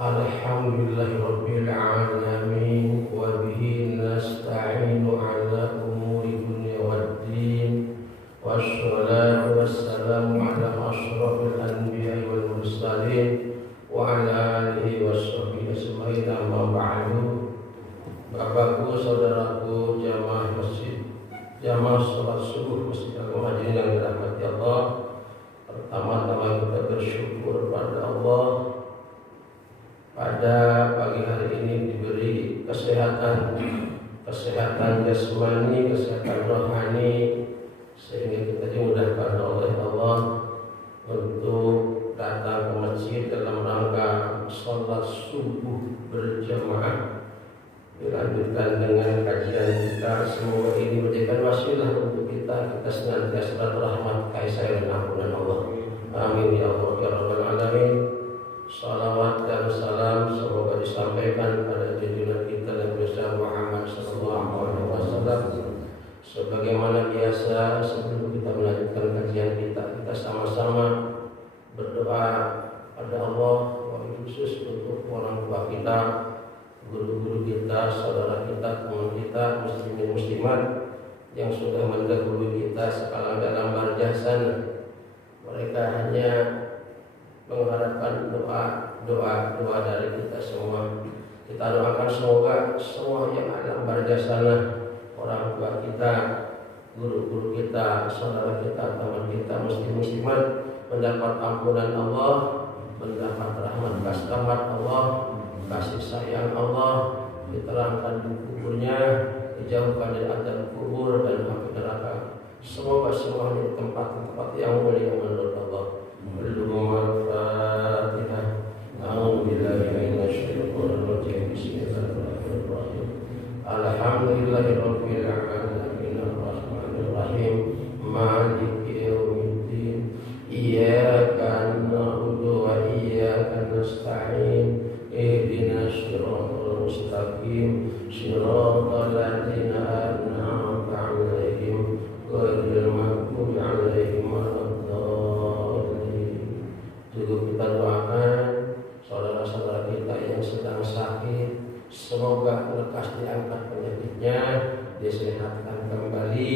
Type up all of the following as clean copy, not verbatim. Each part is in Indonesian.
Alhamdulillahirabbil alamin wa bihi nasta'inu ala umuri dunya waddin wassalatu wassalamu ala asyrafil anbiya'i wal mursalin wa ala alihi washabbihi ajmain amma ba'du. Bapakku, saudaraku, jamaah masjid, jamaah salat subuh Masjid Al-Muhajirin yang dirahmati Allah. Pertama-tama kita bersyukur pada Allah pada pagi hari ini diberi kesehatan jasmani, kesehatan rohani, sehingga kita dimudahkan oleh Allah untuk datang ke masjid dalam rangka sholat subuh berjamaah. Dilanjutkan dengan kajian kita, semoga ini menjadikan wasilah untuk kita senantiasa berrahmat, kasih sayang dan ampunan Allah. Amin ya Allah ya Rabbal Alamin. Salawat dan salam semoga disampaikan pada junjungan kita dan Rasul Muhammad sallallahu alaihi wasallam. Sebagaimana biasa, sebelum kita melanjutkan kajian kita sama-sama berdoa pada Allah, khusus untuk orang tua kita, guru-guru kita, saudara kita, teman kita, muslimin muslimat yang sudah mendahului kita sekala dalam barjah sana. Mereka hanya mengharapkan doa dari kita semua. Kita doakan semoga semua yang ada barjah sana, orang tua kita, guru-guru kita, saudara kita, teman kita, muslim muslimat mendapat ampunan Allah, mendapat rahmat Allah, kasih sayang Allah, diterangkan di kuburnya, dijauhkan dari azab kubur dan api neraka. Semoga semua di tempat-tempat yang mulia menurut Allah. Al-Fatihah. A'udzubillahi minasyaitonir rajim. Bismillahirrahmanirrahim. Alhamdulillahirabbil alamin arrahmanir rahim maliki yaumiddin. Iyyaka na'budu wa iyyaka nasta'in. Ihdinas siratal mustaqim. Siratal ladzina an'amta 'alaihim ghairil maghdubi 'alaihim waladdallin. Juga kita doakan saudara-saudara kita yang sedang sakit, semoga lekas diangkat penyakitnya, disehatkan kembali,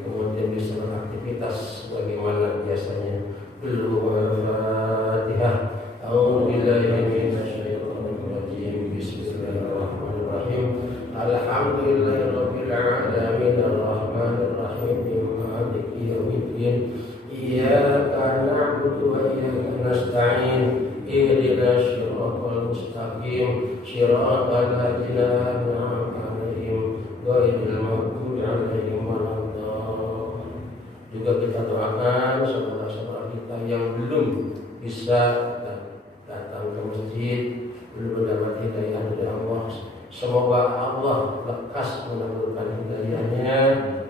kemudian bisa beraktivitas sebagaimana biasanya. Al-Fatihah. A'udzubillahi minasyaitonir rajim. Bismillahirrahmanirrahim. Alhamdulillahirabbil alamin arrahmanir rahim maliki yaumiddin. Iyyaka na'budu wa iyyaka nasta'in. Ihdinas siratal mustaqim. Siratal ladzina an'amta 'alaihim ghairil maghdubi 'alaihim waladdallin. Juga kita doakan saudara-saudara kita yang belum bisa datang ke masjid, belum mendapat hidayah dari Allah. Semoga Allah lekas menurunkan hidayahnya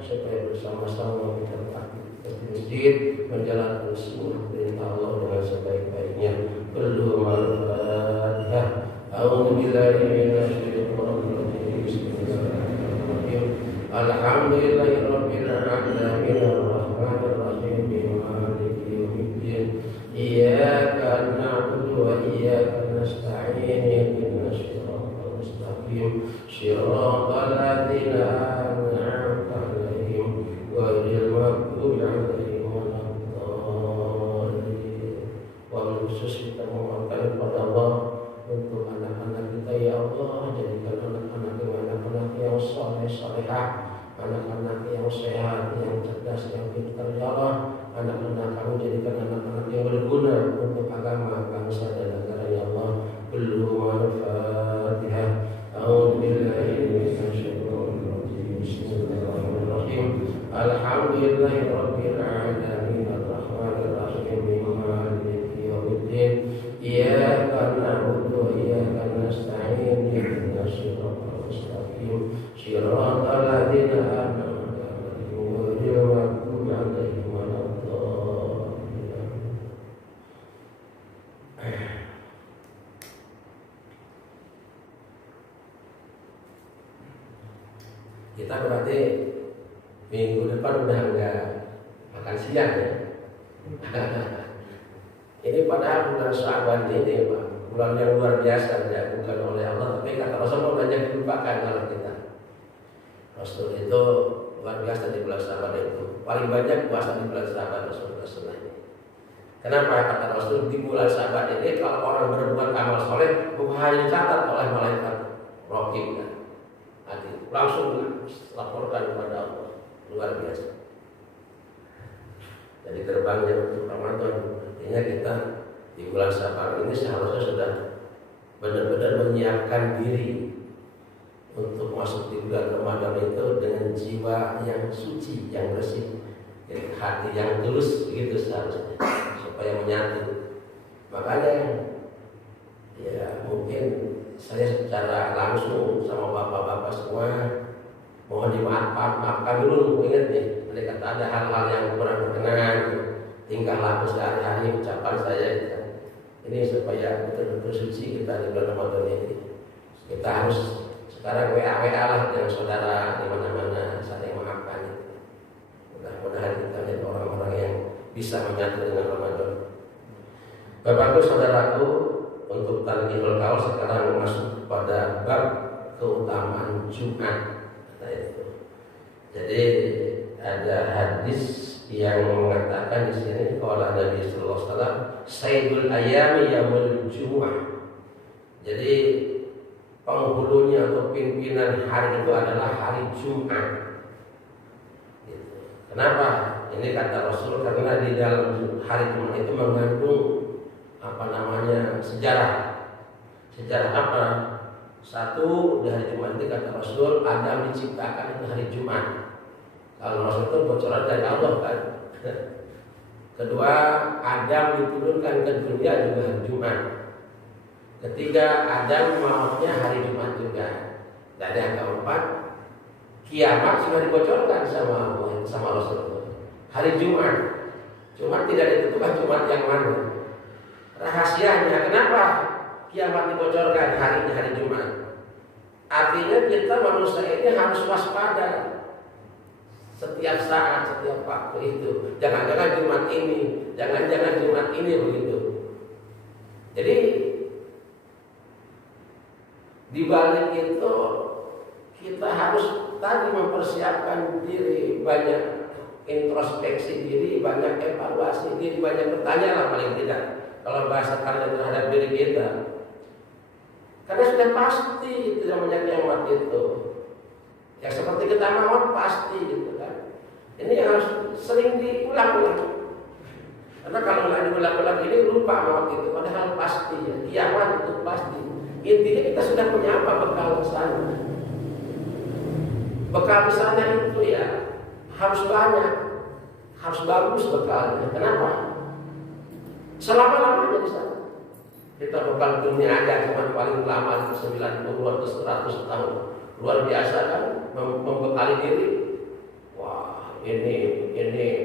supaya bersama-sama kita beraktivitas di masjid, menjalankan semua perintah Allah dengan sebaik-baiknya. Al-Fatihah. A'udzubillahi minasyaitonir rajim. Bismillahirrahmanirrahim. Alhamdulillahirabbil alamin arrahmanir rahim maliki yaumiddin. Iyyaka na'budu wa iyyaka nasta'in. Ihdinas siratal mustaqim. Siratal ladzina an'amta 'alaihim ghairil maghdubi 'alaihim waladdallin. Wabil khusus kita memohonkan kepada Allah untuk anak-anak kita, ya Allah, jadikan anak-anak yang saleh salehah, anak-anak yang sehat, yang cerdas, yang pintar, ya Allah. Anak-anak kami jadikan anak-anak yang berguna untuk agama, bangsa dan negara, ya Allah. Al-Fatihah. A'udzubillahi minasyaitonir rajim. Bismillahirrahmanirrahim. Alhamdulillahirabbil alamin arrahmanir rahim maliki yaumiddin. Iyyaka na'budu wa iyyaka nasta'in. Ihdinas siratal mustaqim. Siratal ladzina an'amta 'alaihim ghairil maghdubi 'alaihim waladdallin. Kita berarti minggu depan udah enggak makan siang ya. Ini padahal bulan Sya'ban ini, Pak. bulan yang luar biasa diagunkan oleh Allah, tapi kata Rasul banyak dilupakan kalau kita. Rasul itu luar biasa di bulan Syaban itu. Paling banyak puasa di bulan Syaban Rasul ini. Kenapa kata Rasul di bulan Syaban ini kalau orang berbuat amal soleh bukan dicatat oleh malaikat Raqib kan? Langsung laporkan kepada Allah. Luar biasa. Jadi terbangnya untuk Ramadan. Artinya kita di bulan Syaban ini seharusnya sudah benar-benar menyiapkan diri untuk masuk di bulan Ramadan itu dengan jiwa yang suci, yang bersih, hati yang tulus, begitu seharusnya, supaya menyatu. Makanya ya mungkin saya secara langsung sama bapak-bapak semua mohon dimaafkan dulu. Ingat nih, mereka ada hal-hal yang kurang berkenan, tingkah laku sehari-hari, ucapan saya gitu. Ini supaya betul-betul suci kita di bulan Ramadan ini. Kita harus sekarang WA lah dengan saudara di mana-mana, saling memaafkan. Mudah-mudahan kita jadi orang-orang yang bisa menyatu dengan Ramadan. Bapakku, saudaraku, untuk Talqinul Qaul sekarang masuk pada bab keutamaan Jumat. Jadi ada hadis yang mengatakan di sini qala Nabi sallallahu alaihi wasallam sayyidul ayami yaumul jumu'ah. Jadi penghulunya atau pimpinan hari itu adalah hari Jumat. Kenapa? Ini kata Rasul karena di dalam hari Jumat itu mengandung sejarah. Sejarah apa? Satu, dari Jumat itu kata Rasul Adam diciptakan itu hari Jumat. Kalau Rasul itu bocoran dari Allah kan. Kedua, Adam diturunkan ke dunia juga hari Jumat. Ketiga, Adam mautnya hari Jumat juga. Dan yang keempat, kiamat sudah dibocorkan sama Rasul hari Jumat. Cuma tidak ditentukan Jumat yang mana. Rahasianya kenapa kiamat dibocorkan hari Jumat? Artinya kita manusia ini harus waspada setiap saat, setiap waktu itu. Jangan-jangan Jumat ini, jangan-jangan Jumat ini begitu. Jadi di balik itu kita harus tadi mempersiapkan diri, banyak introspeksi diri, banyak evaluasi diri, banyak bertanya lah paling tidak. Kalau bahasa kalian terhadap diri kita, karena sudah pasti itu namanya kiamat itu. Ya seperti kita maut pasti gitu kan. Ini harus sering diulang-ulang. Karena kalau nggak diulang-ulang ini lupa maut itu. Padahal pasti ya, kiamat itu pasti. Intinya kita sudah punya apa bekal sana. Bekal di sana itu ya harus banyak, harus bagus bekalnya. Kenapa? Selama-lamanya di sana. Kita bekal dunia aja cuma paling lama 90 atau 100 tahun. Luar biasa kan membekali diri. Wah, ini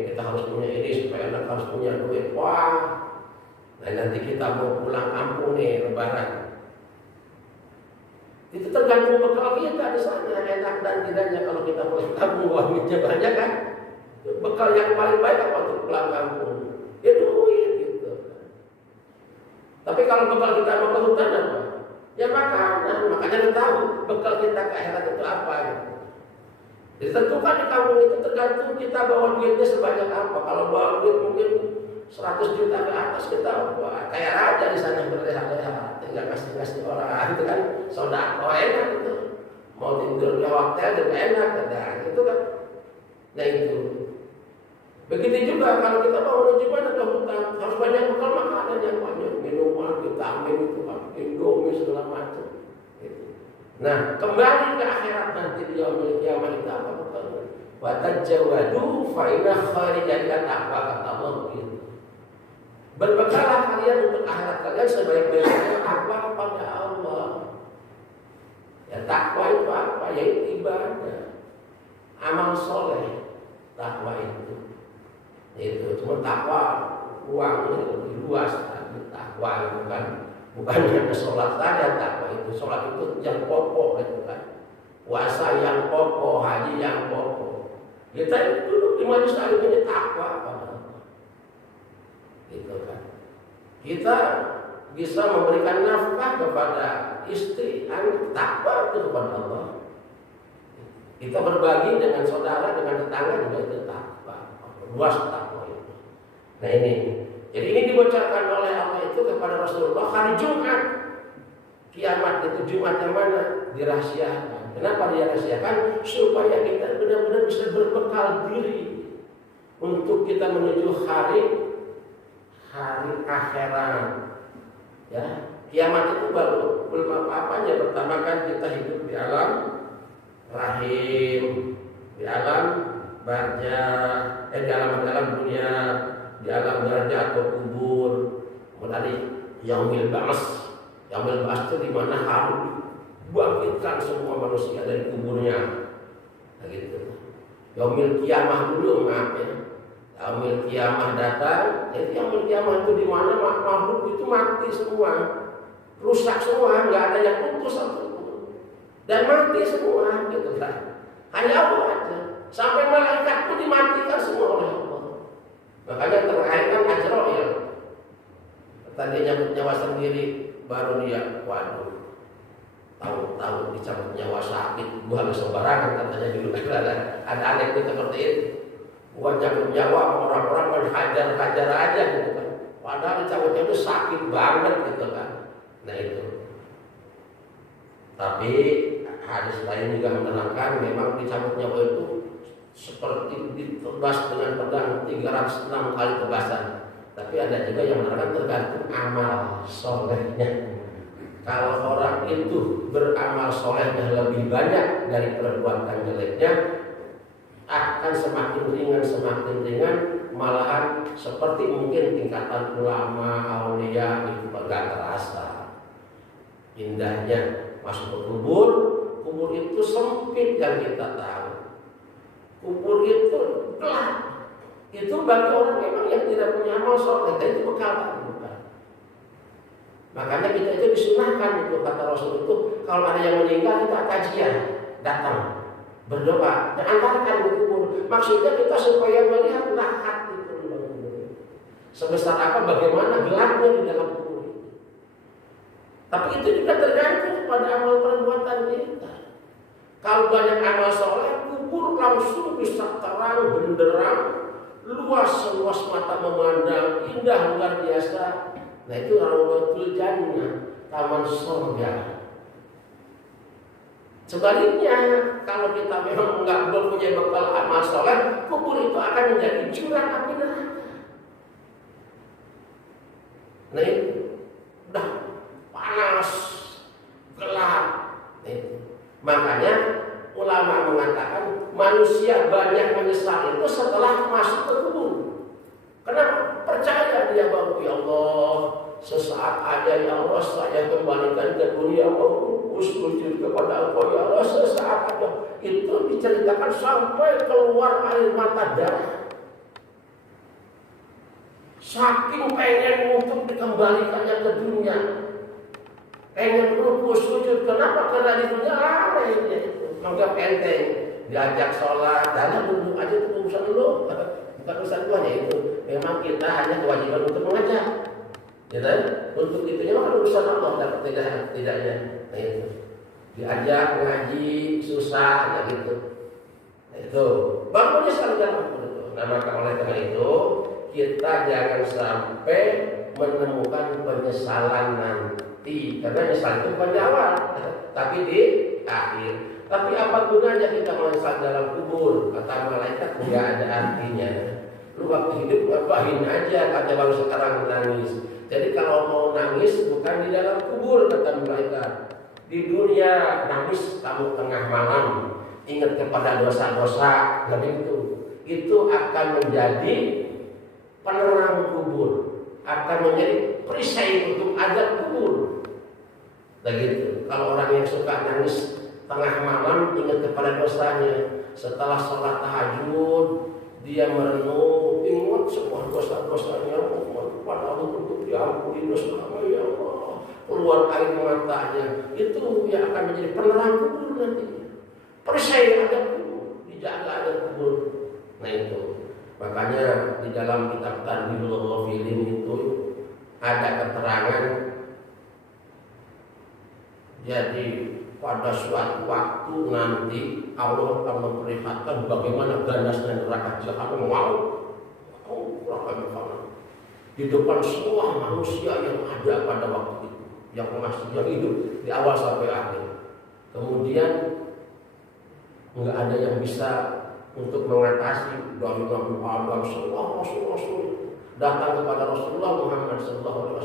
kita harus punya ini supaya anak harus punya duit. Wah. Nah, nanti kita mau pulang kampung nih lebaran. Itu tergantung bekal kita di sana, enak dan tidaknya. Kalau kita pulang kampung uangnya banyak kan. Bekal yang paling baik apa untuk pulang kampung? Ya duit. Tapi kalau bekal kita mau ke hutan apa? Ya makanan. Makanya kita tahu bekal kita ke akhirat itu apa ya. Ditentukan di kampung itu tergantung kita bawa duitnya sebanyak apa. Kalau bawa duit mungkin 100 juta ke atas kita wah, kayak raja di sana berleha-leha, tinggal kasih orang itu kan sodako enak itu. Mau tidur di hotel juga enak ada itu kan. Nah itu. Begitu juga kalau kita mau menuju mana ke hutan harus banyak bekal makanan yang banyak, minuman, vitamin itu kan, Indomie segala macam. Gitu. Nah kembali ke akhirat nanti di yaumul kiamat kita apa bekalnya? Wa tajawadu fa inna khairan taqwa kata Allah begitu. Berbekalah kalian untuk akhirat kalian sebaik-baiknya takwa kepada Allah. Ya takwa itu apa? Yaitu ibadah, amal soleh, takwa itu. Itu cuma takwa uang lebih luas, tapi takwa itu bukan hanya sholat saja. Takwa itu sholat itu yang pokok itu kan, puasa yang pokok, haji yang pokok. Kita itu dulu di manusia ini takwa pada Allah. Gitu kan. Kita bisa memberikan nafkah kepada istri, anak, takwa itu kepada Allah. Kita berbagi dengan saudara, dengan tetangga juga itu takwa, luas takwa itu. Nah ini, jadi ini dibocorkan oleh Allah itu kepada Rasulullah hari Jumat. Kiamat itu Jumat yang mana? Dirahasiakan. Kenapa dirahasiakan? Supaya kita benar-benar bisa berbekal diri untuk kita menuju hari akhirat. Ya, kiamat itu baru belum apa-apanya. Pertama kan kita hidup di alam rahim, di alam barzah, di alam dunia, di alam barzah atau kubur. Kemudian yaumil ba'ats. Yaumil ba'ats itu di mana harus bangkitkan semua manusia dari kuburnya. Nah, gitu. Yaumil kiamah dulu, maaf ya. Yaumil kiamah datang, jadi yaumil kiamah itu di mana makhluk itu mati semua, rusak semua, nggak ada yang putus satu dan mati semua, gitu kan. Hanya Allah aja. Sampai malaikat pun dimatikan semua oleh Allah. Makanya terakhir kan Ajrail. Tadinya nyawa sendiri, baru dia, waduh, tahu-tahu dicabut nyawa sakit, gua habis sembarangan katanya dulu. Ada anekdot seperti itu. Gua cabut nyawa, orang-orang hajar aja gitu kan. Padahal dicabutnya itu sakit banget gitu kan. Nah itu. Tapi hadis lain juga menerangkan memang dicabut nyawa itu seperti ditebas dengan pedang 306 kali tebasan. Tapi ada juga yang menerangkan tergantung amal solehnya. Kalau orang itu beramal solehnya lebih banyak dari perbuatan jeleknya, akan semakin ringan, malahan seperti mungkin tingkatan ulama, aulia itu agak terasa. Indahnya masuk ke kubur itu sempit yang kita tahu. Kubur itu gelap. Itu bagi orang memang yang tidak punya amal soleh, itu bekal. Makanya kita itu disunahkan itu kata Rasul itu kalau ada yang meninggal kita kajian, datang berdoa dan antarkan di kubur. Maksudnya kita supaya melihat lahat itu sebesar apa, bagaimana gelapnya di dalam kubur. Tapi itu juga tergantung pada amal perbuatan kita. Kalau banyak amal soleh, kubur langsung bisa terang benderang, luas seluas mata memandang, indah luar biasa. Nah itu Raudhatul Jannah, taman surga. Sebaliknya, kalau kita memang belum punya bekal amal soleh, kubur itu akan menjadi jurang api neraka. Nah itu udah panas, gelap. Nah, itu. Makanya ulama mengatakan manusia banyak menyesal itu setelah masuk ke kubur. Kenapa? Percaya dia bahwa ya Allah, sesaat aja ya Allah saya kembalikan ke dunia, mau sujud kepada Engkau ya Allah, sesaat aja. Itu diceritakan sampai keluar air mata darah. Saking pengen untuk dikembalikannya ke dunia, pengen ruku sujud. Kenapa? Karena di dunia lalai dia itu, menganggap enteng, diajak sholat, dan duduk aja itu urusan dulu. Bukan urusan tuanya itu. Memang kita hanya kewajiban untuk mengajar, ya, untuk itu memang urusan Allah dan tidaknya. Nah itu diajak ngaji susah, ya gitu. Nah itu bangunnya selalu dalam itu. Nah maka oleh karena itu kita jangan sampai menemukan penyesalan nanti, karena nyesal itu bukan di awal, tapi di akhir. Tapi apa gunanya kita menyesal dalam kubur? Kata malaikat tidak ada artinya. Lu waktu hidup ngapain aja, kata baru sekarang menangis. Jadi kalau mau nangis bukan di dalam kubur, kata malaikat. Di dunia nangis kamu tengah malam, ingat kepada dosa-dosa, dan itu akan menjadi penerang kubur, akan menjadi perisai untuk azab kubur. Begitu. Kalau orang yang suka nangis tengah malam, ingat kepada dosanya. Setelah sholat tahajud, dia merenung, ingat semua dosa-dosanya, pada Allah untuk diampuni dosa-dosa ya Allah, keluar air matanya. Itu yang akan menjadi penerang kubur nanti. Perisai ada kubur, dijaga ada kubur. Nah itu, makanya di dalam kitab Tanbihul Ghafilin itu ada keterangan Jadi pada suatu waktu nanti Allah akan memperlihatkan bagaimana ganasnya neraka jahanam. Di depan semua manusia yang ada pada waktu itu, yang masih hidup di awal sampai akhir. Kemudian nggak ada yang bisa untuk mengatasi dari Nabi Adam, semua Rasul datang kepada Rasulullah Muhammad SAW.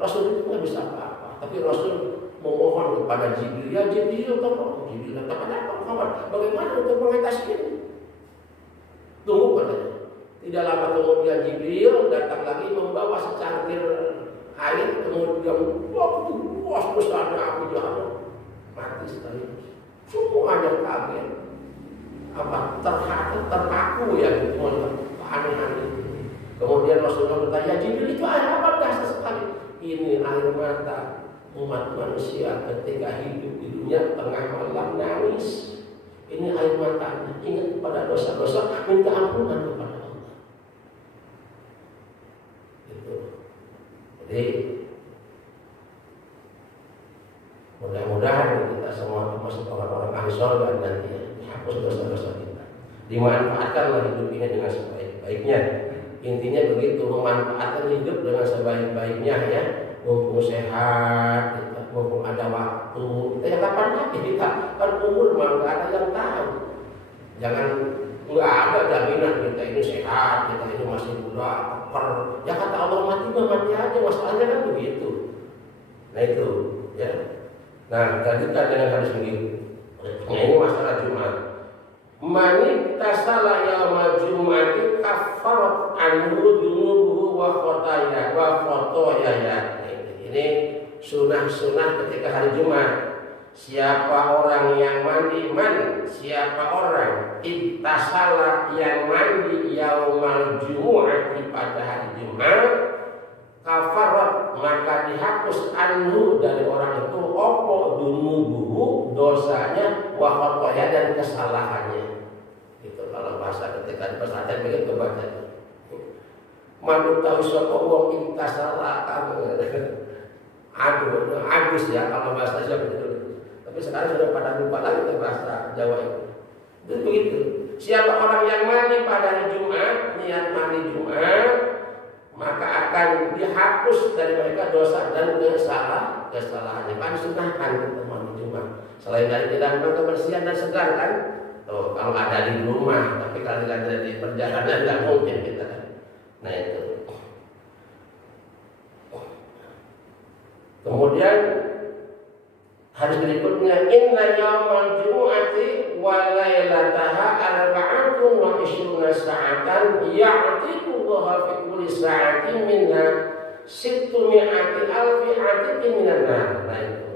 Rasul itu nggak bisa apa-apa, tapi Rasul memohon kepada Jibril, ya Jibril tolong. Jibril katakan, Muhammad, bagaimana untuk mengatasi ini? Tunggu katanya. Tidak lama kemudian Jibril datang lagi membawa secangkir air, kemudian waktu luas besarnya api jahanam, mati sekali. Semuanya kaget, terkaku ya, aneh-aneh. Kemudian Rasulullah bertanya, Jibril itu air apa dahsyat sekali? Ini air mata umat manusia ketika hidup di dunia tengah malam nangis. Ini air matanya, ingat pada dosa-dosa, minta ampunan kepada Allah. Jadi mudah-mudahan kita semua masuk orang-orang ahli surga nanti dihapus dosa-dosa kita. Dimanfaatkanlah hidup ini dengan sebaik-baiknya. Intinya begitu, memanfaatkan hidup dengan sebaik-baiknya ya. Mumpung sehat, mumpung ada waktu. Kita kapan lagi kita kan umur mah nggak ada yang tahu. Jangan nggak ada jaminan kita ini sehat, kita ini masih muda. Ya kata Allah mati aja, masalahnya kan begitu. Nah itu ya. Nah lanjutkan dengan hadis begini. Nah ini masalah Jumat. Mani tasala yaumul jum'ati kaffarat anhu dunubuhu wa khotoyaya. Ini sunah-sunah ketika hari Jumat. Siapa orang yang mandi siapa orang ittasala yang mandi yaumal jumu'ati pada hari Jumat, kafarat maka dihapus anhu dari orang itu opo dunubuhu dosanya wa khotoya dan kesalahannya. Itu kalau bahasa ketika di pesantren begitu bacanya. Manu tahu sapa wong ittasala agus ya kalau bahasa Jawa begitu. Tapi sekarang sudah pada lupa lagi bahasa Jawa itu. Itu begitu. Siapa orang yang mandi pada hari Jumat, niat mandi Jumat, maka akan dihapus dari mereka dosa dan kesalahannya. Kan disunahkan kita mandi Jumat. Selain dari tidak kebersihan dan segar kan. Tuh, kalau ada di rumah, tapi kalau ada di perjalanan tidak mungkin kita kan. Nah itu. Kemudian hadis berikutnya, inna yaumal jumu'ati wa lailataha arba'atun wa ishruna sa'atan ya'tiqullaha fi kulli sa'atin minha sittumi'ati alfi atiqin minan nar. Nah itu.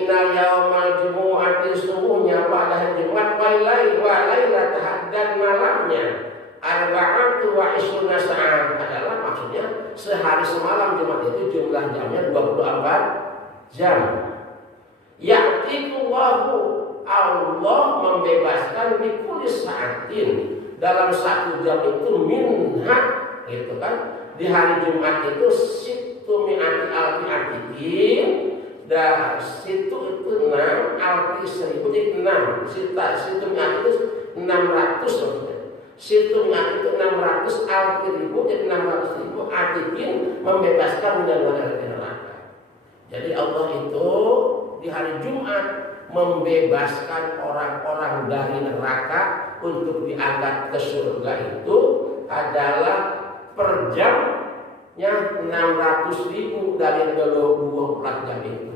Inna yaumal jumu'ati sungguhnya pada hari Jumat wa lailataha dan malamnya arba'atun wa ishruna sa'at adalah maksudnya sehari semalam Jumat itu jumlah jamnya 24 jam. Ya'tiqullahu Allah membebaskan di kulis sa'atin dalam satu jam itu minha gitu kan. Di hari Jumat itu situ mi'ati alfi atiqin dan situ itu 6 alfi 1000 jadi 6 situ mi'ati itu 600 maksudnya. Situ mi'ati itu 600 alfi 1000 jadi 600.000 atiqin membebaskan dari neraka. Jadi Allah itu di hari Jumat membebaskan orang-orang dari neraka untuk diangkat ke surga itu adalah per jamnya 600.000 dari 24 jam itu.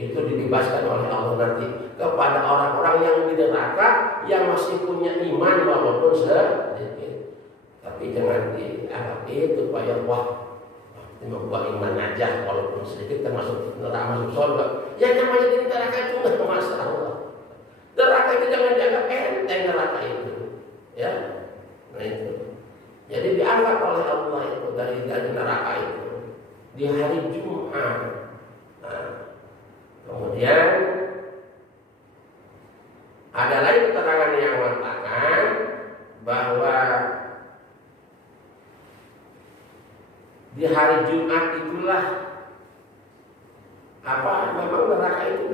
Itu dibebaskan oleh Allah nanti kepada orang-orang yang di neraka yang masih punya iman walaupun sedikit. Tapi jangan dianggap itu supaya wah membuat iman aja walaupun sedikit termasuk neraka masuk surga. Ya namanya di neraka itu nggak masalah. Neraka itu jangan dianggap enteng neraka itu, ya. Nah itu. Jadi diangkat oleh Allah itu dari neraka itu di hari Jumat. Nah, kemudian ada lagi keterangan yang mengatakan bahwa di hari Jumat itulah memang neraka itu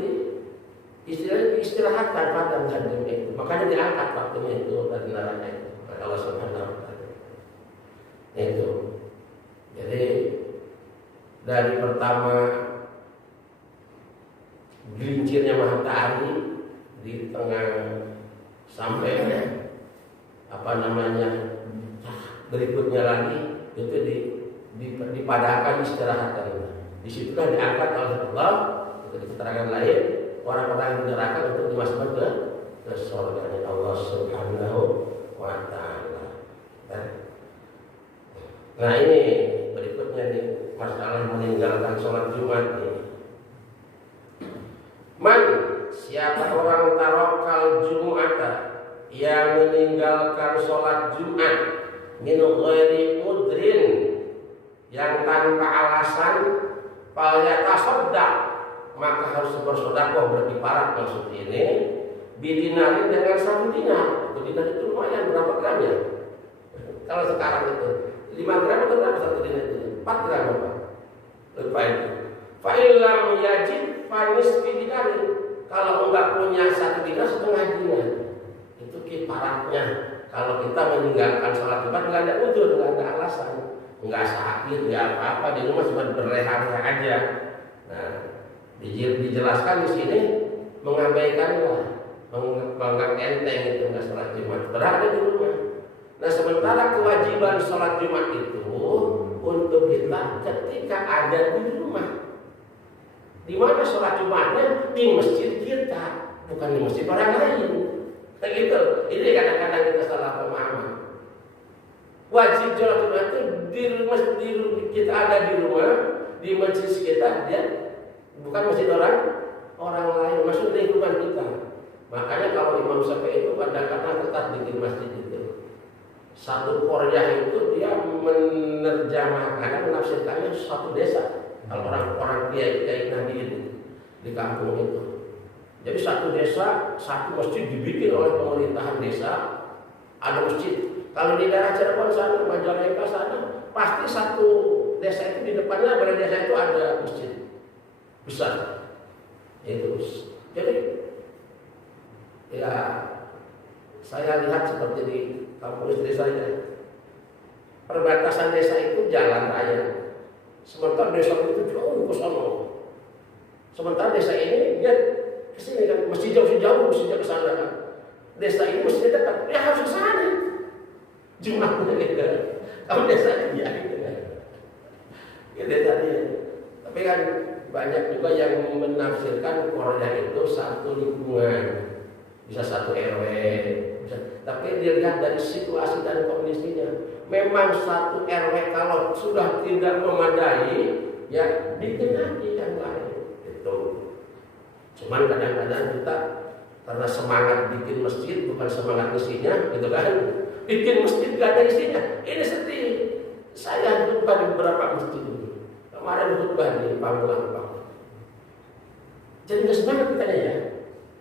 istirahatan badan dan itu. Makanya diangkat waktunya itu dari neraka itu oleh Allah Subhanahu wa taala. Itu. Jadi dari pertama gelincirnya matahari di tengah sampai berikutnya lagi itu dipadakan istirahatan. Disitulah diangkat oleh Allah. Itu keterangan lain orang-orang yang neraka untuk dimasukkan ke surga Allah Subhanahu wa taala. Nah ini berikutnya nih masalah meninggalkan sholat Jumat nih. Man, siapa orang tarokal Jum'ata yang meninggalkan sholat Jumat min ghairi udrin, yang tanpa alasan, fal yatasaddaq, maka harus bersedekah berkifarat. Maksud ini bidinarin dengan 1 dinar. 1 dinar itu lumayan, berapa gram ya? Kalau sekarang itu 5 gram atau berapa 1 dinar itu? 4 gram apa? Lupa itu. Fa illam yajid fa nisfi dinarin. Kalau enggak punya 1 dinar, setengah dinar. Itu kifaratnya. Kalau kita meninggalkan sholat Jumat enggak ada udzur, enggak ada alasan, enggak sakit, enggak apa-apa, di rumah cuma berleha-leha aja. Nah, dijelaskan di sini mengabaikanlah, menganggap enteng itu enggak sholat Jumat, berada di rumah. Nah, sementara kewajiban sholat Jumat itu untuk kita ketika ada di rumah. Di mana sholat Jumatnya? Di masjid kita, bukan di masjid orang lain. Kayak gitu. Ini kadang-kadang kita salah pemahaman. Wajib sholat Jumat itu di masjid kita ada di rumah, di masjid kita, dia bukan masjid orang lain, maksud lingkungan kita. Makanya kalau Imam Syafi'i itu kadang-kadang tetap bikin masjid itu. Satu koryah itu dia menerjemahkan, menafsirkannya satu desa. Kalau orang-orang kiai Nabi di kampung itu, jadi satu desa, satu masjid dibikin oleh pemerintahan desa, ada masjid. Kalau di daerah Cirebon sana, Majalengka sana, pasti satu desa itu di depannya pada desa itu ada masjid besar. Itu. Jadi ya saya lihat seperti di kampung istri saya, perbatasan desa itu jalan raya. Sementara desa itu jauh ke sana. Sementara desa ini dia ke sini kan, mesti jauh-jauh, mesti ke sana kan. Desa ini mesti dekat, ya harus ke sana. Jumlahnya gitu. Kalau desa iya gitu kan. Gitu tadi. Tapi kan banyak juga yang menafsirkan Korea itu satu lingkungan, bisa satu RW, bisa. Tapi dilihat dari situasi dan kondisinya. Memang satu RW kalau sudah tidak memadai, ya bikin lagi yang lain. Itu. Cuman kadang-kadang kita karena semangat bikin masjid bukan semangat isinya, gitu kan? Bikin masjid gak ada isinya. Ini sedih. Saya khutbah di beberapa masjid ini. Kemarin khutbah di Pamulang. Jadi nggak semangat kita ya.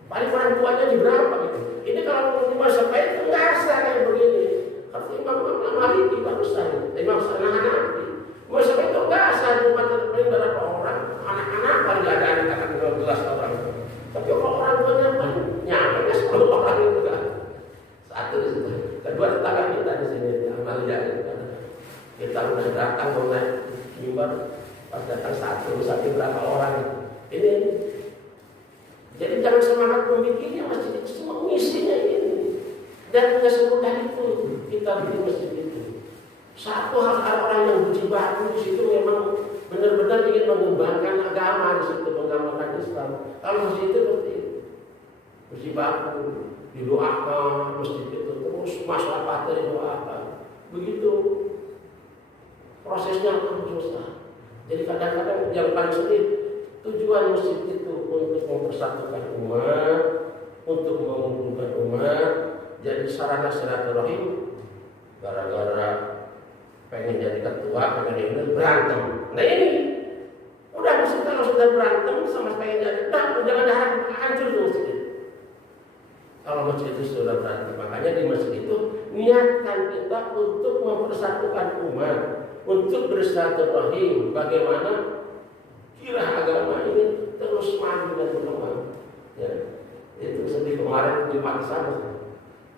Paling orang tuanya di berapa gitu. Ini kalau di masa itu nggak asal kayak begini. Kata Imam Maliki barusan, Imam Hanafi. Masa itu nggak asal cuma terpilih berapa orang. Anak-anak paling nggak ada anak-anak 12 orang. Tapi orang tuanya nyampe 10 orang itu kan. Satu di situ. Kedua tetangga kita di sini di Amalia kita udah datang mulai mimbar, pas datang satu berapa orang. Ini jadi jangan semangat membikinnya masjid itu, semua misinya ini. Dan tidak semudah itu kita bikin masjid itu. Satu harus ada orang yang berjibaku di situ memang benar-benar ingin mengembangkan agama di situ, mengembangkan Islam. Kalau masjid itu seperti itu, berjibaku, didoakan masjid itu terus masyarakatnya didoakan. Begitu prosesnya akan susah. Jadi kadang-kadang yang paling sulit tujuan masjid itu untuk mempersatukan umat, untuk mengumpulkan umat, jadi sarana silaturahim. Gara-gara pengen jadi ketua, pengen jadi berantem. Nah ini udah masjid kalau sudah berantem sama pengen jadi, jangan hancur tuh masjid. Kalau masjid itu sudah berantem, makanya di masjid itu niatkan kita untuk mempersatukan umat, untuk bersilaturahim. Bagaimana kira agama ini terus maju dan berkembang. Ya. sedih kemarin di mati sana.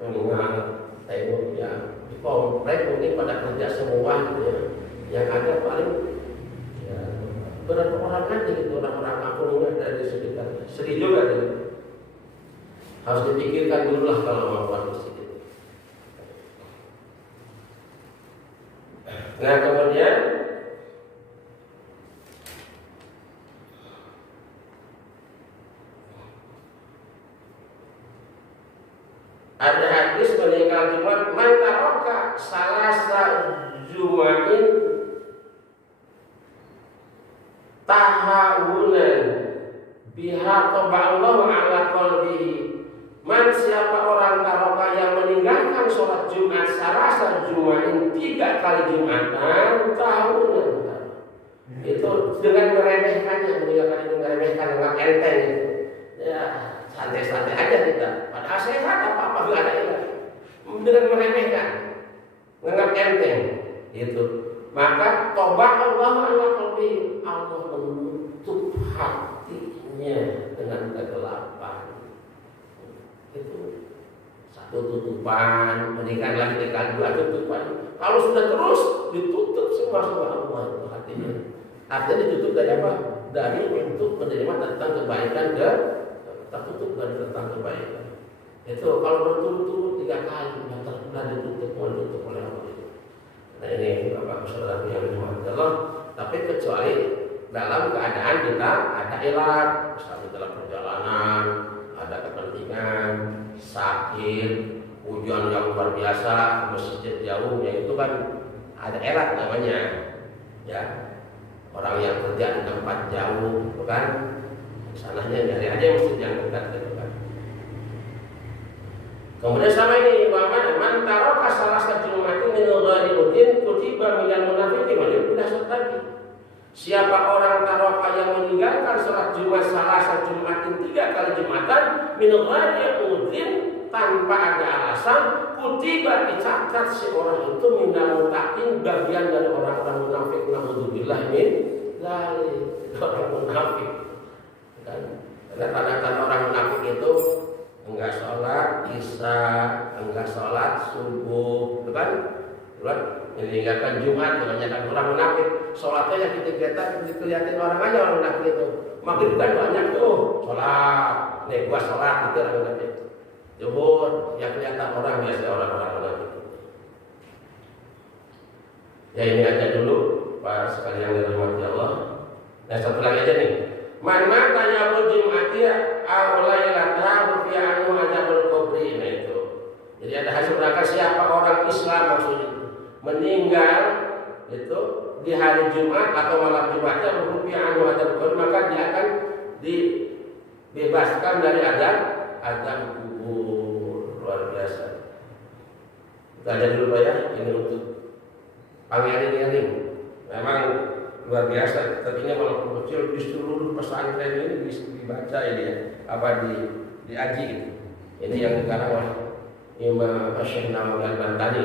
Mengingat tengok ya di komplek mungkin pada kerja semua gitu ya. Yang ada paling ya berapa orang aja gitu, orang-orang kampung ini dari sekitar. Sedih juga gitu. Harus dipikirkan dulu lah kalau mau buat masjid itu. Nah kemudian ada hadis meninggal Jumat man taraka salasa jumatin tahawunan biha taballahu ala qalbihi. Man siapa orang taroka yang meninggalkan sholat Jumat salasa jumatin 3 kali Jumatan tahunan. Itu dengan meremehkannya, meninggalkan itu meremehkan dengan enteng itu. Ya santai-santai aja kita. Padahal sehat apa-apa enggak ada ilah. Dengan meremehkan, menganggap enteng itu. Maka tobat Allah ala qalbi, Allah menutup hatinya dengan kegelapan. Itu satu tutupan, meningkat lagi dekat 2 tutupan. Kalau sudah terus ditutup semua Allah itu hatinya. Artinya ditutup dari apa? Dari untuk menerima tentang kebaikan dan tertutup dari tentang kebaikan. Itu kalau berturut-turut 3 kali sudah ditutup oleh Allah itu. Nah ini Bapak Saudara yang dirahmati Allah. Tapi kecuali dalam keadaan kita ada ilat, misalnya dalam perjalanan, ada kepentingan, sakit, hujan yang luar biasa, masjid jauh, ya itu kan ada erat namanya, ya. Orang yang kerja di tempat jauh, bukan? Sananya nyari aja masjid yang dekat, gitu kan. Kemudian sama ini, man taraka salasa jumatin min ghairi kutiba minal munafiqin wa sudah tadi. Siapa orang taroka yang meninggalkan sholat Jumat salasa Jumatin 3 kali Jumatan min ghairi tanpa ada alasan, kutiba dicatat si orang itu minal muttaqin, bagian dari orang-orang munafik. Naudzubillah min dzalik, orang munafik. Karena tanda-tanda orang munafik itu enggak sholat isya, enggak sholat subuh, kan? Meninggalkan Jumat, kebanyakan orang munafik. Sholatnya yang kita dilihatin orang aja orang munafik itu. Maghrib kan banyak tuh sholat, nih gua sholat gitu orang munafik. Zuhur yang kelihatan orang biasa orang-orang munafik. Ya ini aja dulu para sekalian yang dirahmati Allah. Nah satu lagi aja nih. Man tanya Jumati awlailatahu fi anu ajabul kubri. Nah itu. Jadi ada hasil berangkat siapa orang Islam maksudnya meninggal itu di hari Jumat atau malam Jumatnya rupiah anu ajabul kubri, maka dia akan dibebaskan dari azab kubur. Luar biasa. Kita aja dulu Pak ya, ini untuk pangerin. Memang luar biasa, tapi ini kalau kecil di seluruh pesantren ini dibaca ini ya, apa diaji gitu. Ini yang dikarang oleh Imam Syekh Nawawi Al-Bantani.